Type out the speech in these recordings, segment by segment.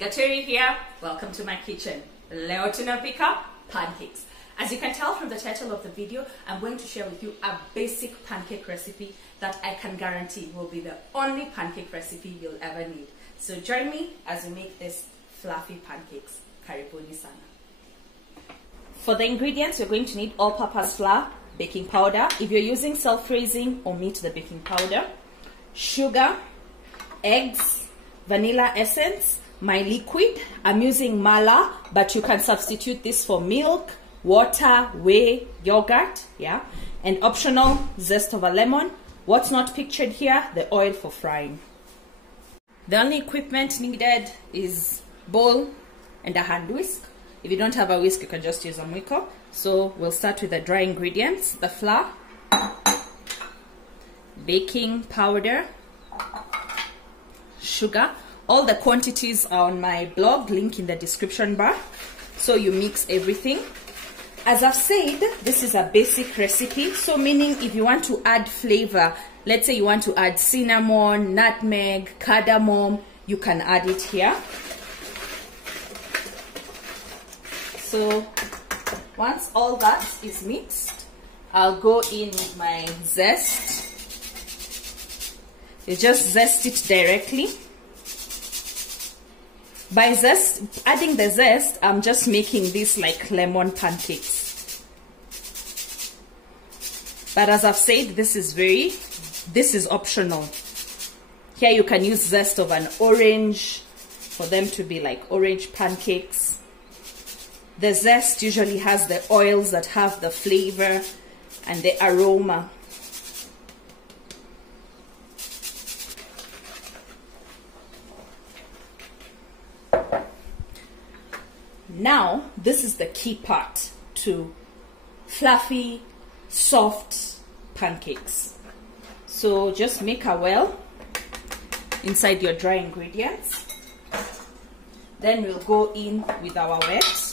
Gateri here. Welcome to my kitchen. Leo Tunapika pancakes. As you can tell from the title of the video, I'm going to share with you a basic pancake recipe that I can guarantee will be the only pancake recipe you'll ever need. So join me as we make this fluffy pancakes. Karibuni sana. For the ingredients, you're going to need all-purpose flour, baking powder. If you're using self-raising, omit the baking powder, sugar, eggs, vanilla essence, my liquid. I'm using mala, but you can substitute this for milk, water, whey, yogurt, yeah, and optional zest of a lemon. What's not pictured here, the oil for frying. The only equipment needed is bowl and a hand whisk. If you don't have a whisk, you can just use a mwiko. So we'll start with the dry ingredients: the flour, baking powder, sugar. All the quantities are on my blog, link in the description bar. So you mix everything. As I've said, this is a basic recipe, so meaning if you want to add flavor, let's say you want to add cinnamon, nutmeg, cardamom, you can add it here. So once all that is mixed, I'll go in with my zest. You just zest it directly. By adding the zest, I'm just making this like lemon pancakes. But as I've said, this is optional. Here you can use zest of an orange for them to be like orange pancakes. The zest usually has the oils that have the flavor and the aroma. Now, this is the key part to fluffy, soft pancakes. So just make a well inside your dry ingredients. Then we'll go in with our wet.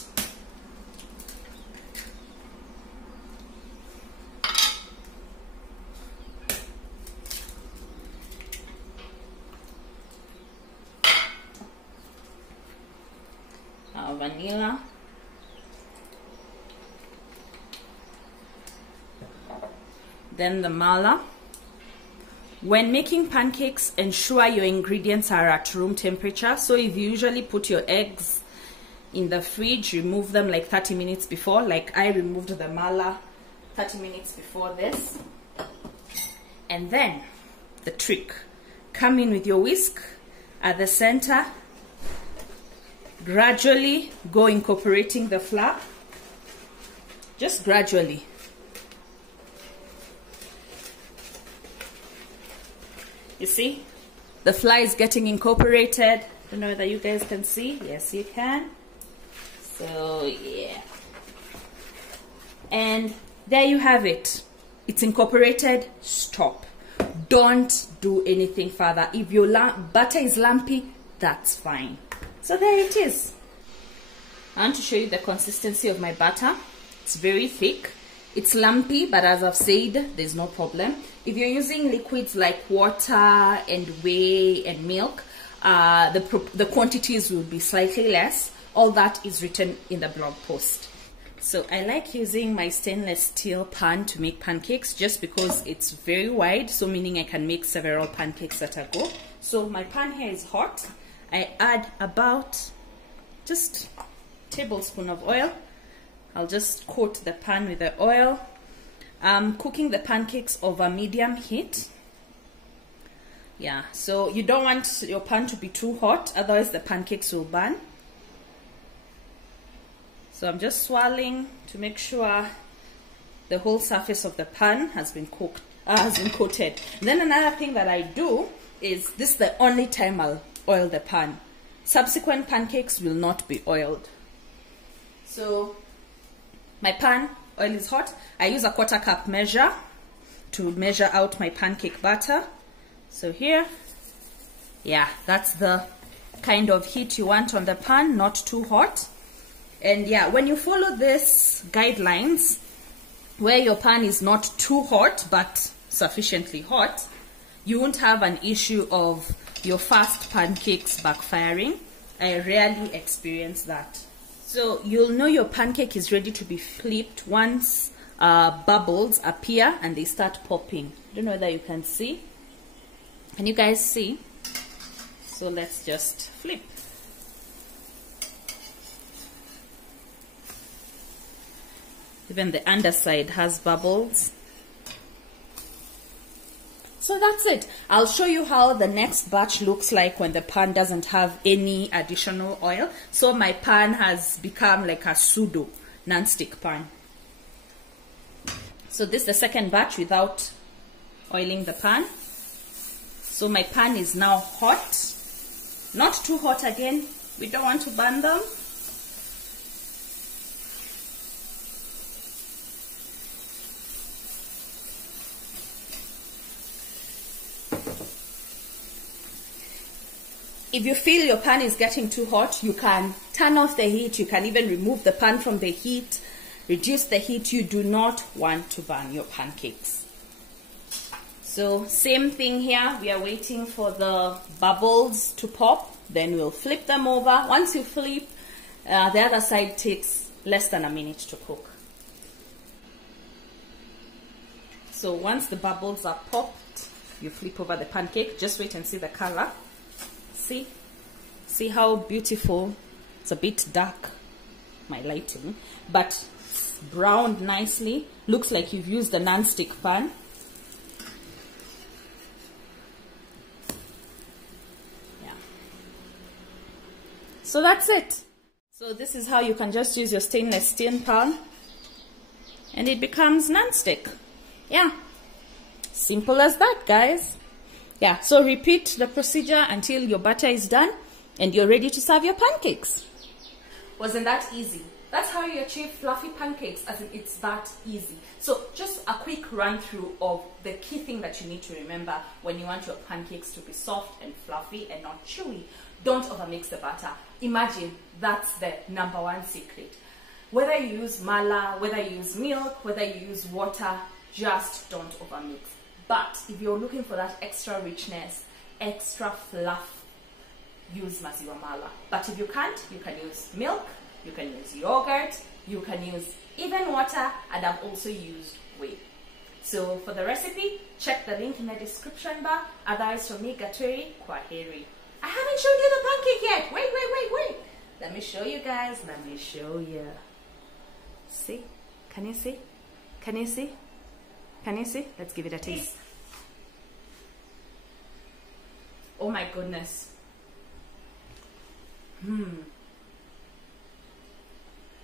Vanilla, then the mala. When making pancakes, ensure your ingredients are at room temperature. So if you usually put your eggs in the fridge, remove them like 30 minutes before. Like I removed the mala 30 minutes before this. And then the trick, come in with your whisk at the center. Gradually go incorporating the flour, just gradually. You see, the flour is getting incorporated. I don't know whether you guys can see. Yes, you can. So yeah, and there you have it. It's incorporated. Stop. Don't do anything further. If your butter is lumpy, that's fine. So there it is. I want to show you the consistency of my butter. It's very thick. It's lumpy, but as I've said, there's no problem. If you're using liquids like water and whey and milk, the quantities will be slightly less. All that is written in the blog post. So I like using my stainless steel pan to make pancakes just because it's very wide, so meaning I can make several pancakes at a go. So my pan here is hot. I add about just a tablespoon of oil. I'll just coat the pan with the oil. I'm cooking the pancakes over medium heat. Yeah, so you don't want your pan to be too hot, otherwise the pancakes will burn. So I'm just swirling to make sure the whole surface of the pan has been coated. And then another thing that I do is, this is the only time I'll oil the pan. Subsequent pancakes will not be oiled. So my pan oil is hot. I use a 1/4 cup measure to measure out my pancake batter. So here, yeah, that's the kind of heat you want on the pan, not too hot. And yeah, when you follow this guidelines, where your pan is not too hot but sufficiently hot, you won't have an issue of your fast pancakes backfiring. I rarely experience that. So you'll know your pancake is ready to be flipped once bubbles appear and they start popping. I don't know whether you can see. Can you guys see? So let's just flip. Even the underside has bubbles. So that's it. I'll show you how the next batch looks like when the pan doesn't have any additional oil. So my pan has become like a pseudo non-stick pan. So this is the second batch without oiling the pan. So my pan is now hot. Not too hot again. We don't want to burn them. If you feel your pan is getting too hot, you can turn off the heat. You can even remove the pan from the heat. Reduce the heat. You do not want to burn your pancakes. So same thing here. We are waiting for the bubbles to pop. Then we'll flip them over. Once you flip, the other side takes less than a minute to cook. So once the bubbles are popped, you flip over the pancake. Just wait and see the color. See how beautiful. It's a bit dark, my lighting, but it's browned nicely. Looks like you've used a non-stick pan. Yeah. So that's it. So this is how you can just use your stainless steel pan and it becomes non-stick. Yeah, simple as that, guys. Yeah, so repeat the procedure until your batter is done and you're ready to serve your pancakes. Wasn't that easy? That's how you achieve fluffy pancakes, as in it's that easy. So just a quick run through of the key thing that you need to remember when you want your pancakes to be soft and fluffy and not chewy. Don't overmix the batter. Imagine that's the #1 secret. Whether you use mala, whether you use milk, whether you use water, just don't overmix. But if you're looking for that extra richness, extra fluff, use maziwa mala. But if you can't, you can use milk, you can use yogurt, you can use even water, and I've also used whey. So for the recipe, check the link in the description bar. Otherwise, from me, Gaturi, kwaheri. I haven't shown you the pancake yet. Wait. Let me show you guys. Let me show you. See? Can you see? Can you see? Can you see? Let's give it a taste. Oh my goodness.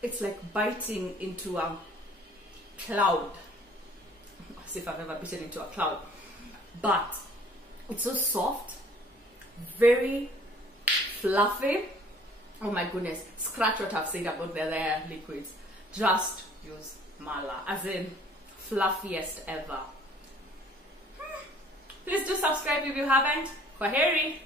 It's like biting into a cloud. As if I've ever bitten into a cloud. But it's so soft, very fluffy. Oh my goodness. Scratch what I've said about the other liquids. Just use mala, as in fluffiest ever. Please do subscribe if you haven't. Kwaheri.